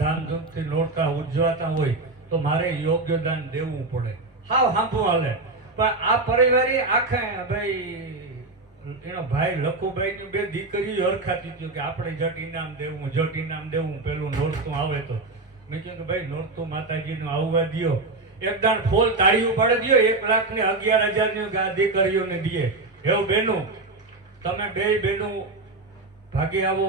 ધામધૂમથી નોરતા ઉજવાતા હોય તો મારે યોગ્યદાન દેવું પડે. હાવ હાંભું હાલે. પણ આ પરિવારે આખે ભાઈ એનો ભાઈ લખુભાઈ ની બે દીકરીઓ હરખાતી થયું કે આપણે જટ ઇનામ દેવું પેલું નોરતું આવે તો. મેં કહ્યું કે ભાઈ નોરતું માતાજીનું આવવા દ્યો, એકદાણ ફોલ તાળીઓ પાડી દો, 1,11,000 ની દીકરીઓને દે. એવું બેનું તમે બે બેનું ભાગી આવો.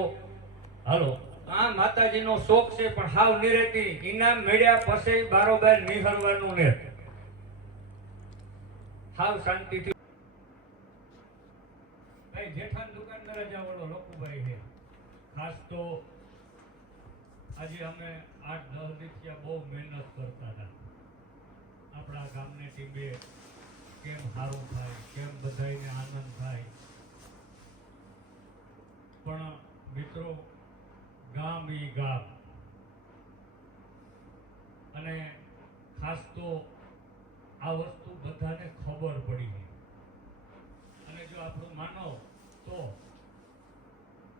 હાલો, આ માતાજીનો શોખ છે પણ હાવ નિરેતી ઇનામ મળ્યા પછી બારોબાર નિહરવાનું ને હાવ શાંતિથી. ભાઈ જેઠાન દુકાનદાર જ આવડો લખુભાઈ છે. ખાસ તો આજે અમે 8-10 દિવસ બહુ મહેનત કરતા હતા આપણા ગામને ટીમે કેમ સારું થાય, કેમ બધાને આનંદ થાય. પણ મિત્રો ગામ ઈ ગામ, અને ખાસ તો આ વસ્તુ બધાને ખબર પડી. અને જો આપણું માનો તો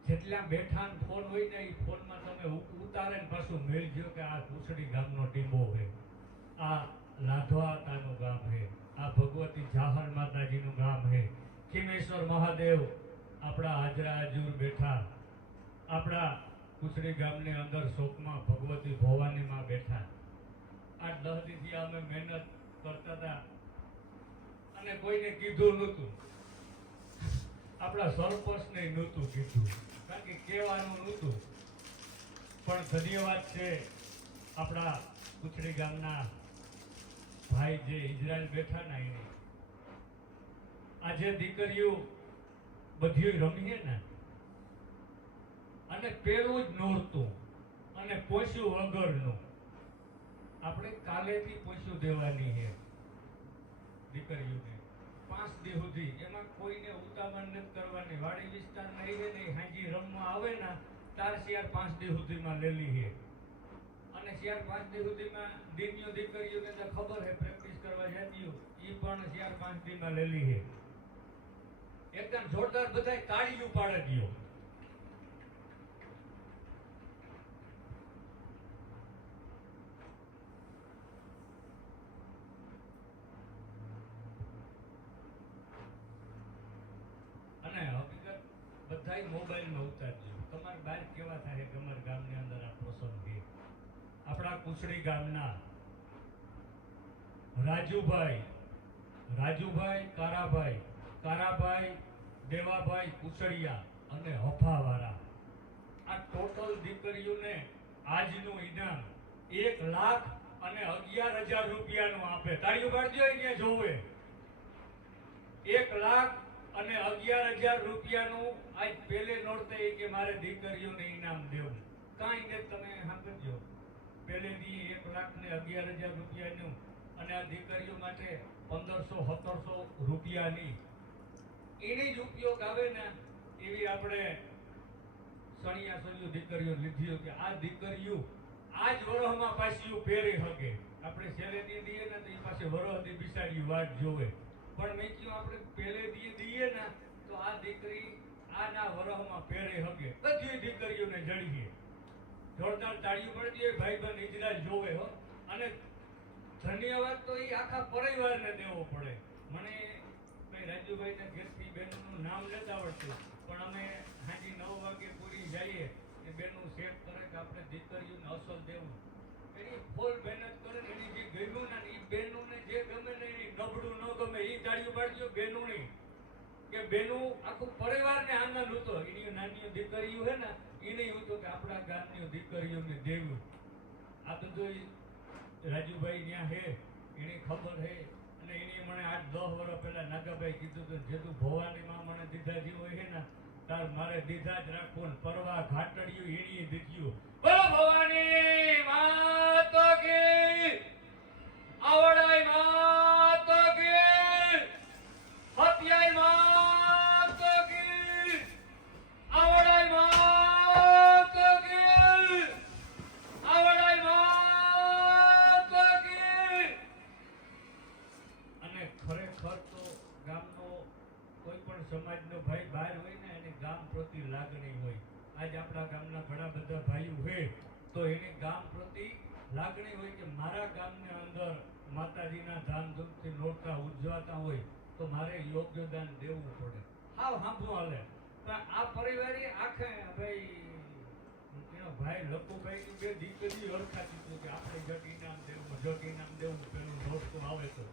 જેટલા બેઠા ફોન હોય ને એ ફોનમાં તમે ઉતારે ને પાછું મેળજો કે આ કુસડી ગામનો ટીંબો છે, આ લાધવાતાનું ગામ છે, આ ભગવતી જાહર માતાજીનું ગામ છે, ખીમેશ્વર મહાદેવ આપણા હાજરા હજુર બેઠા, આપણા કુસડી ગામની અંદર શોકમાં ભગવતી ભવાનીમાં બેઠા. 8-10 દિવસથી અમે મહેનત કરતા હતા અને કોઈને કીધું નહોતું, આપણા સરપંચને નહોતું કીધું, કારણ કે કહેવાનું નહોતું. પણ ધન્યવાદ છે આપણા કુસડી ગામના ભાઈ જે ઇઝરાયલ બેઠા ના એને. આજે દીકરીઓ બધી રમીએ ને, અને પેલું જ નોરતું અને પોસ્યું વગરનું આપણે કાલેથી પોસ્યું દેવાની છે દીકરીઓને 5 દી સુધી. એમાં કોઈને ઉતાવળ નથી કરવાની. વાડી વિસ્તારમાં રહે ને હાજી રમવા આવે ને તાર શિયાર 5 દી સુધીમાં લેલી છે. અને શિયાર 5 દી સુધીમાં દીકરીઓ દીકરીઓને તો ખબર છે પ્રેક્ટિસ કરવા જતી એ પણ શિયાર 5 દીમાં લેલી છે. એકદમ જોરદાર બધાય તાળીઓ પાડે દિયો. અને હકીકત બધાય મોબાઈલમાં ઉતારજો. તમારે બહાર કેવા થાય કે અમારા ગામની અંદર આ પ્રસંગ છે. આપણા કુસડી ગામના રાજુભાઈ કારાભાઈ દેવાભાઈ કુસડિયા અને હફાવાળા, આ ટોટલ દીકરીઓને આજનું ઇનામ 1,11,000 રૂપિયાનું આપે. તાળીઓ પાડજો અહીંયા જોવે. 1,11,000 રૂપિયાનું આજ પહેલે નોરતે કે મારે દીકરીઓને ઇનામ દેવું. કાંઈ ને તમે સાંભળજો, પહેલે દી 1,11,000 રૂપિયાનું, અને આ દીકરીઓ માટે 1,500-1,700 રૂપિયાની એની જ ઉપયોગ આવે ને એવી આપણે સણિયા દીકરીઓ લીધી કે આ દીકરીઓ આ જ વરહમાં પાછી પહેરી શકે. આપણે છેલ્લેથી દઈએ ને તો એ પાસે વરહથી બિસાડી વાત જોવે. પણ મેં કહ્યું આપણે પહેલે દઈએ ને તો આ દીકરી આના વરહમાં પહેરી શકે. બધી દીકરીઓને જડીએ. જોરદાર તાળીઓ પડી દે ભાઈબંધ ઇજરાયલ જોવે હો. અને ધન્યવાદ તો એ આખા પરિવારને દેવો પડે. મને ભાઈ રાજુભાઈને ઘેરથી બેનનું નામ લેતા આવડતું, પણ અમે સાંજે 9 વાગે પૂરી જઈએ એ બેનનું સેટ કરે કે આપણે દીકરીઓને અસલ દેવું. એની ફૂલ મહેનત કરે ને એની જે ગમ્યું ને એ બેનોને જે ગમે ને એની નબળું ન ગમે એ તાળીઓ પાડજો બેનોની, કે બેનું આખું પરિવારને આનંદ હતો. એની નાની દીકરીઓ છે ને એને હતું કે આપણા ગામની દીકરીઓને દેવું. આ બધું રાજુભાઈ ત્યાં હે, એને ખબર હે. અને એની મને 8-10 વર્ષ પહેલા નાગાભાઈ કીધું કે જેતું ભવાનીમાં મને દીધા જેવું હોય ને તાર મારે દીધા જ રાખવું ને પરવા ઘાટડિયું એની દીધ્યું. બોલો ભવાની માતો કી, આવડાઈ માતો કી, હત્યાઈ માતો કી, આવડાઈ માતો કી, આવડાઈ માતો કી. અને ખરેખર તો ગામનો કોઈ પણ સમાજનો ભાઈ બહાર હોય ને એને ગામ પ્રતિ લાગણી હોય. આજ આપણા ગામના ઘણા બધા ભાઈઓ હોય તો એને ગામ પ્રતિ લાગણી હોય કે મારા ગામની અંદર માતાજીના ધામધૂમથી નોરતા ઉજવાતા હોય તો મારે યોગ્યદાન દેવું પડે. હાવ સાંભળું હાલે. પણ આ પરિવારે આખે ભાઈ એનો ભાઈ લખુભાઈની બે દીકરી ઓળખાતી હતું કે આપણે જટ ઇનામ દેવું પેલું નોરતું આવે તો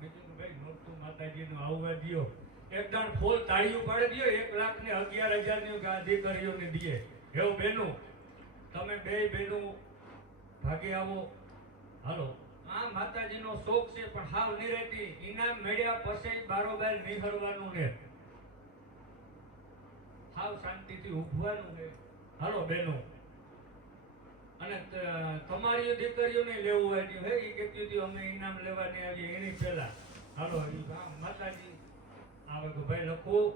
બીજું ભાઈ નોરતું માતાજીનું આવવા દ્યો. એક દાણ ફૂલ તાળીયું પાડી દ્યો. 1,11,000 આ દીકરીઓને દીએ. એવું બેનું તમે બે બેનું ભાગે આવો. હાલો આ માતાજીનો શોખ છે પણ હાવ નિરેતી ઇનામ મેળ્યા પછી બારોબાર નિહળવાનું ને હાવ શાંતિથી ઊભવાનું છે. હાલો બેનો અને તમારી દીકરીઓને લેવું હોય હે એ કહેતી હતી અમે ઇનામ લેવાની આવીએ એની પહેલા. હાલો માતાજી આવે તો ભાઈ લખું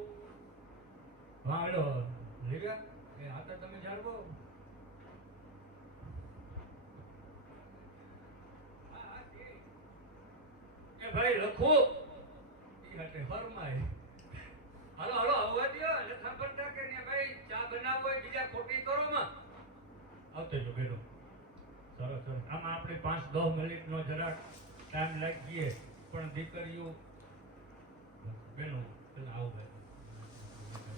હા હાલો લેવ્યા એ આ તો તમે જાણવો ભાઈ લખો એ હરમાય. હાલો હાલો આવવા દો એટલે સાંભળતા કે ને ભાઈ ચા બનાવો હોય બીજા ખોટી કરો માં આવતો જો બેનો. સરસ સરસ. આમાં આપણે 5-10 મિનિટનો જરાક ટાઈમ લાગીએ પણ દીકરીઓ બેનો પેલા આવો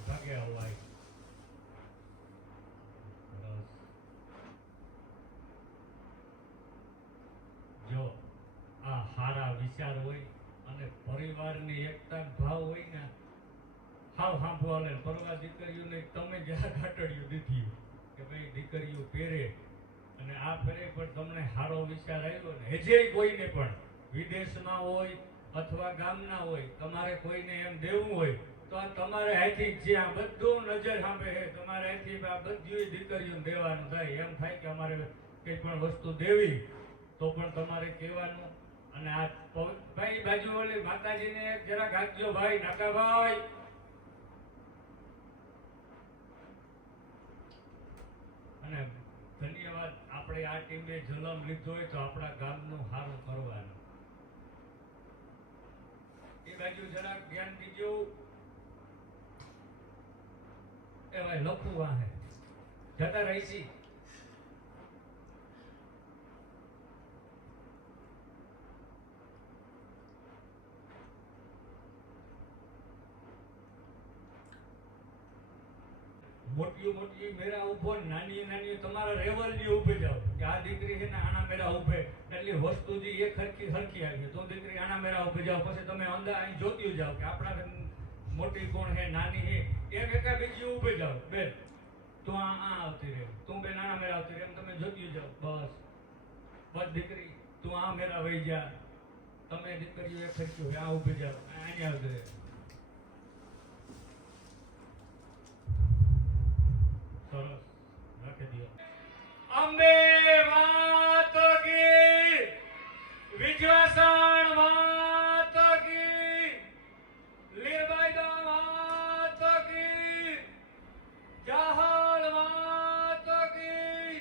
ભાગે આવવાય. જો આ હારા વિચાર હોય અને પરિવારની એકતા ભાવ હોય ને હાવ સાંભળે. પરવા દીકરીઓને તમે જ્યાં ઘાટડીઓ દીધી કે ભાઈ દીકરીઓ પહેરે અને આ ફેરે પણ તમને સારો વિચાર આવ્યો ને હજે કોઈને પણ વિદેશમાં હોય અથવા ગામના હોય તમારે કોઈને એમ દેવું હોય તો આ તમારે અહીંથી જ્યાં બધું નજર સાંભળે છે તમારે અહીંથી આ બધી દીકરીઓને દેવાનું થાય. એમ થાય કે અમારે કંઈ પણ વસ્તુ દેવી તો પણ તમારે કહેવાનું. અને આ ભાઈ બાજુ ઓલી માતાજીને જરાક હાથજો ભાઈ નાકાભાઈ. અને ધન્યવાદ. આપણે આ ટીમે જલમ લીધો હોય તો આપણા ગામનું સારું કરવાનું. એ બાજુ જરાક ધ્યાન દીજો. એ ભાઈ લખું વાહે જતા રહીશી. મોટી મોટી મેરા ઉભો નાની નાની તમારા રેવલની ઉભે જાવ કે આ દીકરી છે ને આના મેરા ઉભે એટલી વસ્તુ જે એક હરખી હરખી આવી તો દીકરી આના મેરા ઉભે જાવ. પછી તમે અંદર અહીં જોતી જાવ કે આપણા મોટી કોણ છે નાની છે એમ એકા બીજી ઉભે જાવ. બેન તું આ આવતી રહે તું બેન આના મેરા આવતી રહે એમ તમે જોતી જાવ. બસ બસ દીકરી તું આ મેરા વહી જા. તમે દીકરીઓ એક હરખી આ ઉભે જાવ અહીંયા આવતી રહે. સરસ રાખી દો. અંબે માત કી વિજવાસણ માત કી લીરબાઈ માત કી જાહળ માત કી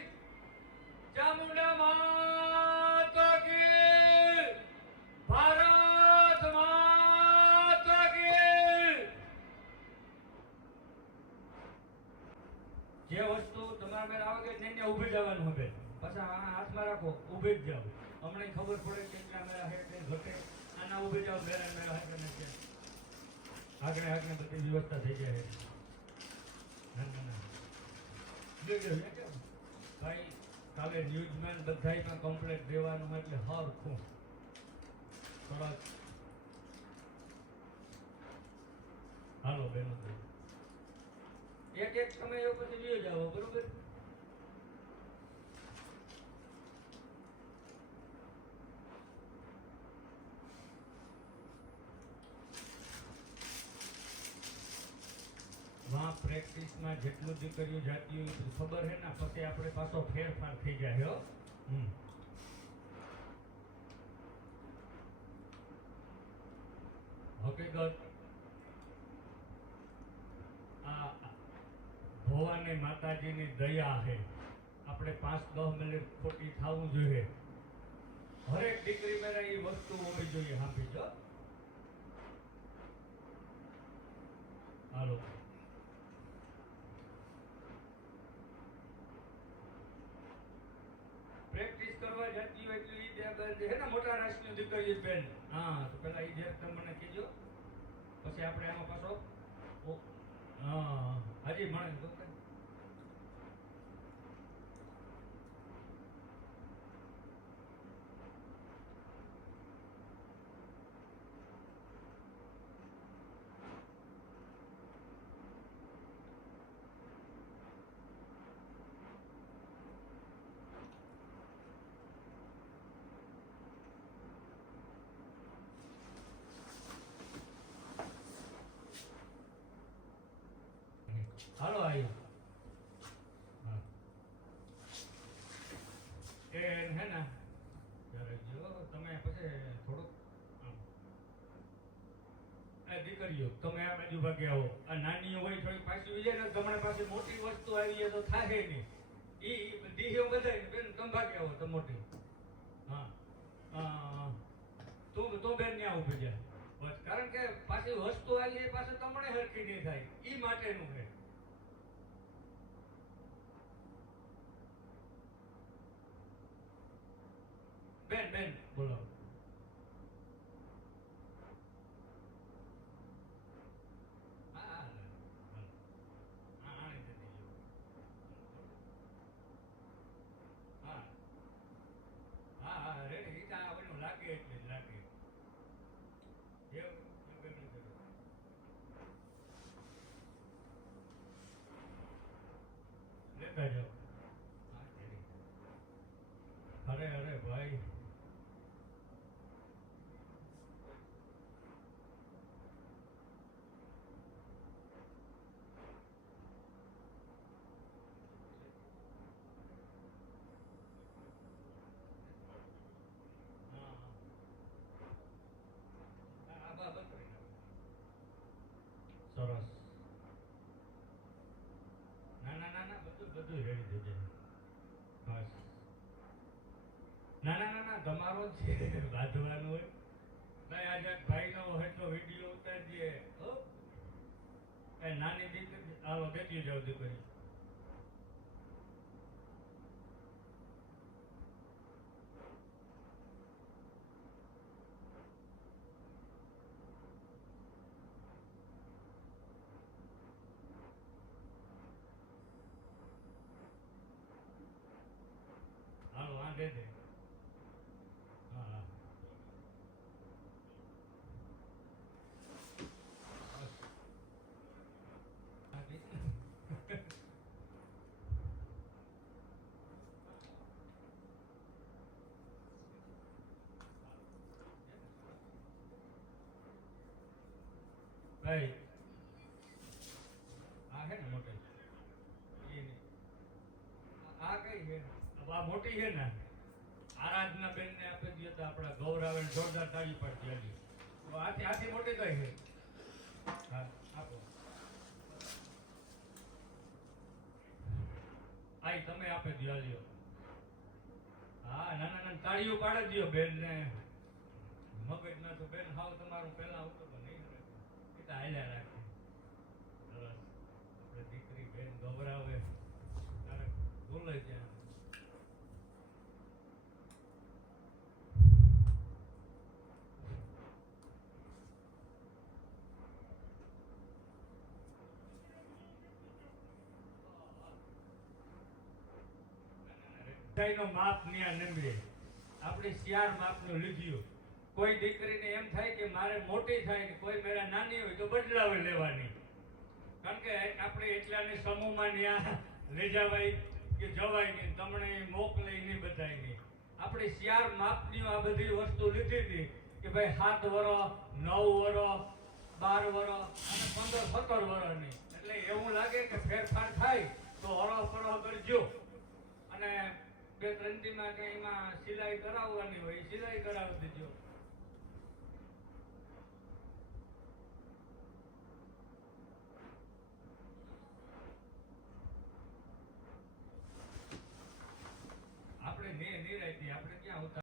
ચામુંડા માત કી ભારત માત કી. જે વસ્તુ તમારા મેર આવે કે ને ઊભી જવાનું હવે પાછા હાથમાં રાખો ઊભી જ જાવ. હમણાં ખબર પડે કે કેટલા મેરા હે કે ઘટે આના ઊભી જાવ મેરા મેરા હે કે નથી આગળ આગળ બધી વ્યવસ્થા થઈ જાય. ના ના ના ભાઈ કાલે ન્યૂઝમેન બધાય પણ કમ્પ્લેટ દેવાનું એટલે હરખું સરસ. હાલો બેનો એક એક સમય એવું પછી વિયો જાવ બરોબર. માં પ્રેક્ટિસમાં જેટલું દીકરીઓ જાતી હોય ખબર હે ને પછી આપણે પાછો ફેરફાર થઈ જાય હો. હકીકત આ ભવાની માતાજીની દયા છે. આપણે 5-10 મિનિટ ખોટી થવું જોઈએ. હરેક દીકરી મેરા એ વસ્તુ હોવી જોઈએ. સાંભળી જો હાલો. હે ને મોટા રાશિની દીકરી બેન, હા તો પેલા એ જે તમે મને કીધો, પછી આપણે આમાં પાછો હા હજી મળે તો હાલો આવ્યું. હા એ હે ને જ્યારે જો તમે પછી થોડુંક દીકરીઓ તમે આ બાજુ ભાગે આવો. આ નાની હોય થોડીક પાછી હોય જાય ને તમારી પાસે મોટી વસ્તુ આવી જાય તો થાય નહીં. એ દીહીઓ બધાય બેન તમે ભાગે આવો તો મોટી. હા તું બેન ત્યાં ઉભી જાય બસ. કારણ કે પાછી વસ્તુ આવી એ પાછું તમને હરખી નહીં થાય એ માટેનું છે. બેન બેન બોલો. હા હા હા હા હા રેડી ઈ આ બધું લાગે એટલે જ લાગે. લેતા જાઓ. અરે અરે ભાઈ હા આ બાબત સરસ. ના ના ના ના બધું બધું રેડી થઈ જાય. બસ ના ના ના ના તમારો જ છે બાંધવાનું હોય. ભાઈ આજે ભાઈનો હેઠો વિડીયો ઉતારીએ. એ નાની દીકરી હાલો દેતી જાવ દીકરી. હાલો આ દે દે. હા હા બસ. આ દે. ભાઈ આ હે ને મોટી એ નહીં. આ કઈ છે આ મોટી છે ને આરાધના બેન ને આપી દઈએ તો આપણા ગૌરવ જોરદાર તાળી પડતી હજી. તો આથી આથી મોટી કઈ છે. હા આપો. આઈ તમે આપી દો લ્યો. હા ના ના ના તાળીઓ પાડી દો બેન ને. મગજ ના તો બેન હાવ તમારું પહેલા આવતું તો નહીં કરે. એ તો હાલ્યા રાખે. સરસ આપણે દીકરી બેન ગૌરાવે તારે બોલે ત્યાં. નો માપ ન્યા નમરે આપણે શિયાળ માપનું લીધું. કોઈ દીકરીને એમ થાય કે મારે મોટી થાય ને કોઈ મેરા નાની હોય તો બદલાવે લેવાની. કારણ કે આપણે એટલાની સમૂહમાં ન્યા લઈ જવાય કે જવાય નહીં, તમને મોકલે નહીં બધાય નહીં. આપણે શિયાળ માપની આ બધી વસ્તુ લીધી હતી કે ભાઈ 7 વર્ષ 9 વર્ષ 12 વર્ષ અને 15 17 વર્ષની. એટલે એવું લાગે કે ફેરફાર થાય તો હરો કરજો. અને બે ત્રણ દી માં એમાં સિલાઈ કરાવવાની હોય સિલાઈ કરાવી દેજો.